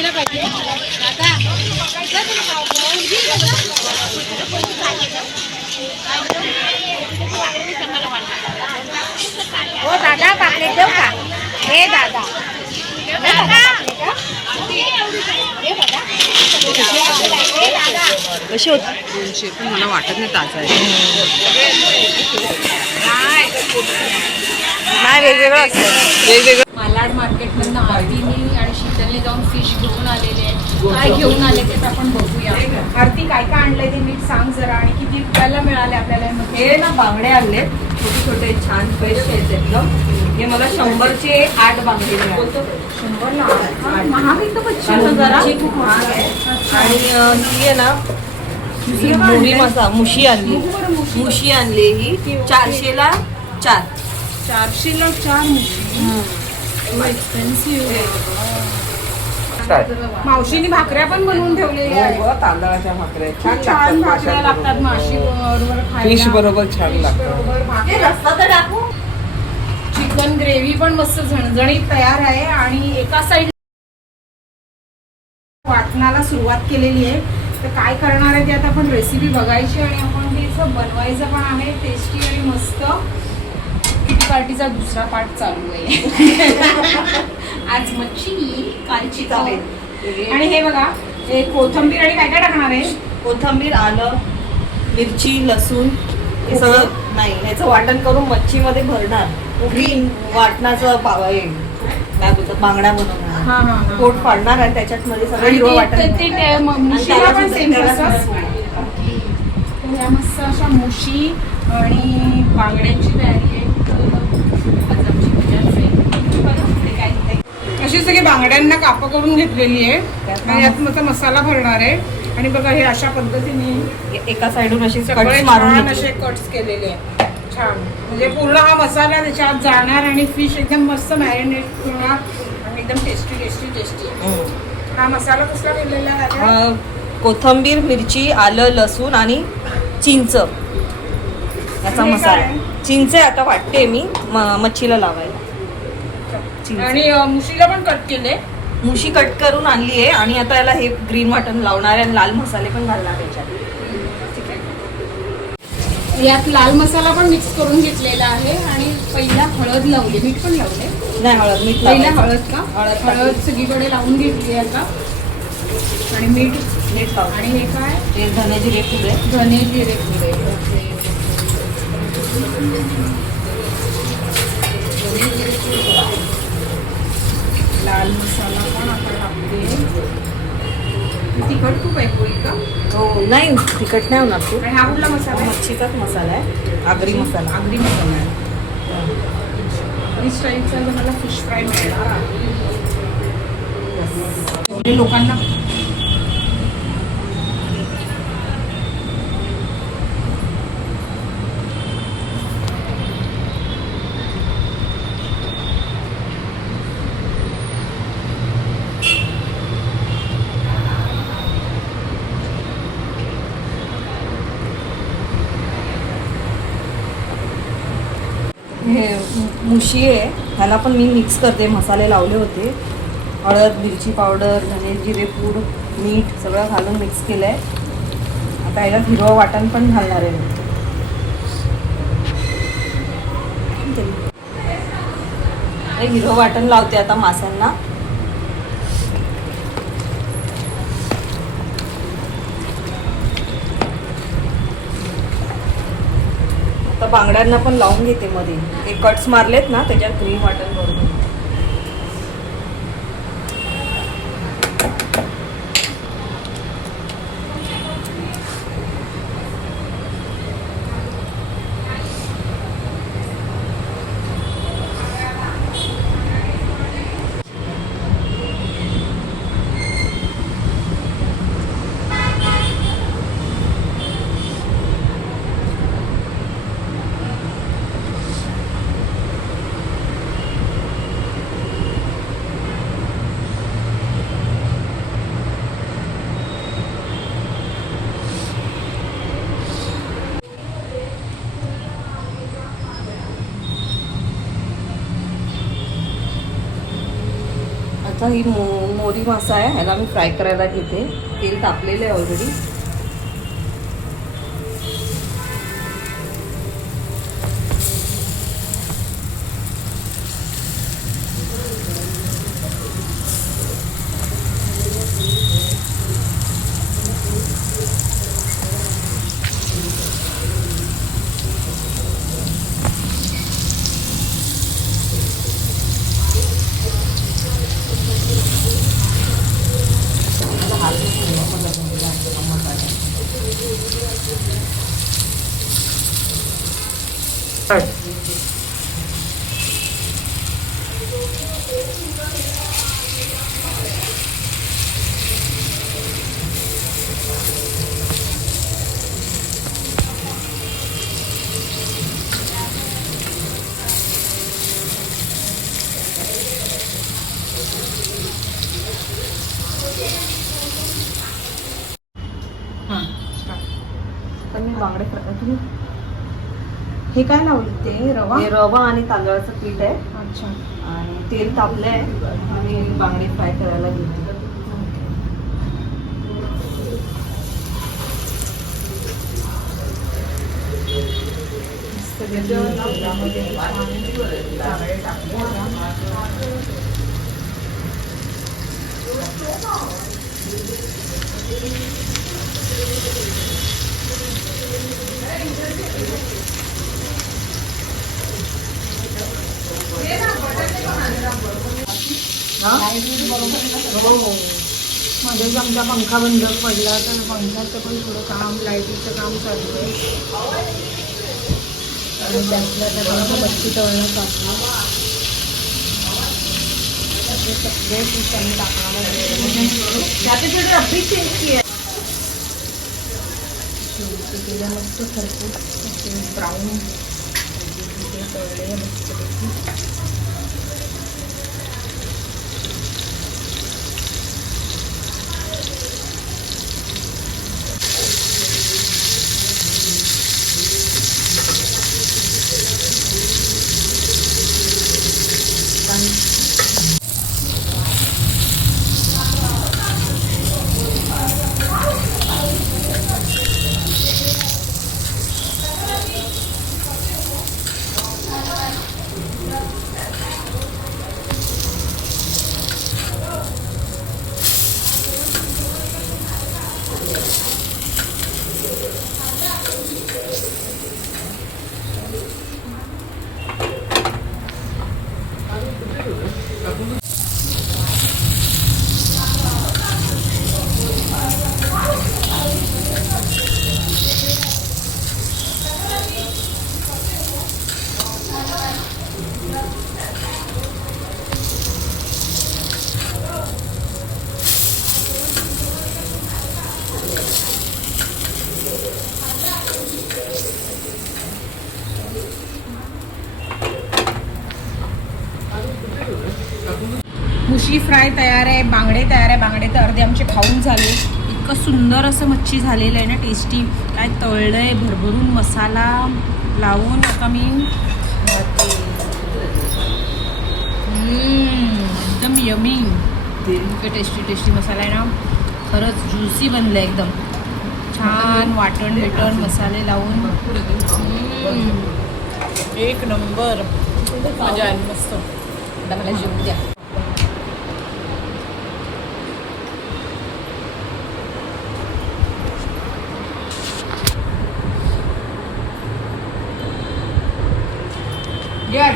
हो दादा पापलेट देऊ का? हे दादा कशी होती? 200 पण मला वाटत नाही ताजा आहे. नाही वेगवेगळं असतं वेगवेगळं. मालाड मार्केटमधनं आरतीने आणि शीतलने जाऊन फिश घेऊन आलेले आहेत. काय घेऊन आले ते आपण बघूया. आरती काय काय आणलंय ते नीट सांग जरा आणि किती रुपयाला मिळाले आपल्याला. हे ना बांगडे आणले छोटे छोटे छान फ्रेश आहेत एकदम. हे मला 100चे 8 बांगडे मिळाले. 100ला महाग इथं बच्ची जरा खूप महाग आहे. आणि ही आहे ना मुरी मसा मुशी आणली. मुशी आणली ही 400ला 4. 400ला 4 मुशी. एक्सपेन्सिव्ह. मावशीने भाकऱ्या पण बनवून ठेवलेल्या आहेत. तांदळाच्या भाकऱ्या छान भाकऱ्या लागतात. माशी बरोबर फिश बरोबर छान लागतात. चिकन ग्रेव्ही पण मस्त झणझणीत तयार आहे. आणि एका साईड वाटणाला सुरुवात केलेली आहे. तर काय करणार आहे ते आता आपण रेसिपी बघायची आणि आपण ते बनवायचं पण आहे. टेस्टी आणि मस्त. किटी पार्टीचा दुसरा पार्ट चालू आहे. आज मच्छी कालची चालेल. आणि हे बघा हे कोथिंबीर आणि काय काय टाकणार आहे. कोथिंबीर आलं मिरची लसूण हे सगळं नाही ह्याचं वाटण करून मच्छीमध्ये भरणार. ग्रीन वाटणाचं काय बोलतात बांगडा बनवणार. पोट फाडणार आणि त्याच्यात मध्ये सगळं हिरवं वाटण. मस्त अशा मुशी आणि बांगड्यांची तयारी आहे. अशी सगळी बांगड्यांना कापं करून घेतलेली आहे आणि यात मस्त मसाला भरणार आहे. आणि बघा हे अशा पद्धतीने एका साईडून असे सगळे छान असे कट्स केलेले आहे. छान म्हणजे पूर्ण हा मसाला त्याच्यात जाणार आणि फिश एकदम मस्त मॅरिनेट होणार आणि एकदम टेस्टी टेस्टी टेस्टी. हा मसाला कसला केलेला आहे. कोथिंबीर मिरची आलं लसूण आणि चिंच याचा मसाला. चिंच आता वाटते मी मच्छीला लावायला. आणि मुशीला पण कट केले. मुशी कट करून आणली आहे आणि आता याला हे ग्रीन वाटण लावणार आहे आणि लाल मसाले पण घालणार त्याच्यात. यात लाल मसाला पण मिक्स करून घेतलेला आहे. आणि पहिला हळद लावली. मीठ पण लावले नाही. हळद मीठ पहिला हळद का हळद सगळीकडे लावून घेतली आता. आणि मीठ लावलं. आणि हे काय हे धने जिरे पुडे. धने जिरे पुडे लाल मसाला पण आता टाकते. तिखट खूप आहे पोळी का. हो नाही तिखट नाही होणार तू. आणि हा कुठला मसाला. मच्छीचाच मसाला आहे. आगरी मसाला. आगरी मसाला आहे. आगरी स्टाईलचा मला फिश फ्राय मिळणार. लोकांना हे मुशी आहे ह्याला पण मी मिक्स करते. मसाले लावले होते. हळद मिरची पावडर धने जिरे पूड मीठ सगळं घालून मिक्स केलं आहे. आता ह्याच्यात हिरवं वाटण पण घालणार आहे. हिरवं वाटण लावते आता माशांना. आता बांगड्यांना पण लावून घेते मध्ये. ते कट्स मारलेत ना त्याच्यात ग्रीन वाटण करून. आता ही मोरी मासा आहे, ह्याला मी फ्राय करायला घेते. तेल तापलेलं आहे ऑलरेडी. मी बांगडे तुम्ही हे काय लावलं ते रवा? हे रवा आणि तांदळाचं पीठ आहे. अच्छा. आणि तेल तापलंय आणि बांगडे फ्राय करायला घेते. मध्येच आमचा पंखा बंद पडला तर पंख्याचं पण थोडं काम, लाईटीचं काम चालू आहे. आणि त्यातल्या त्यात मच्छी तळणं टाकलं. सगळे पीस आम्ही टाकणार केलं मस्त खरपूस ब्राऊन तळले मस्तपैकी. मुशी फ्राय तयार आहे, बांगडे तयार आहे. बांगडे तर अर्धे आमचे खाऊन झाले. इतकं सुंदर असं मच्छी झालेलं आहे ना, टेस्टी. काय तळलं आहे भरभरून मसाला लावून. आता मी एकदम यमी टेस्टी टेस्टी मसाला आहे ना, खरंच ज्युसी बनलं आहे एकदम छान. वाटण बिटण मसाले लावून एक नंबर मजा आहे. मस्त. आता मला जेवू द्या. Yeah,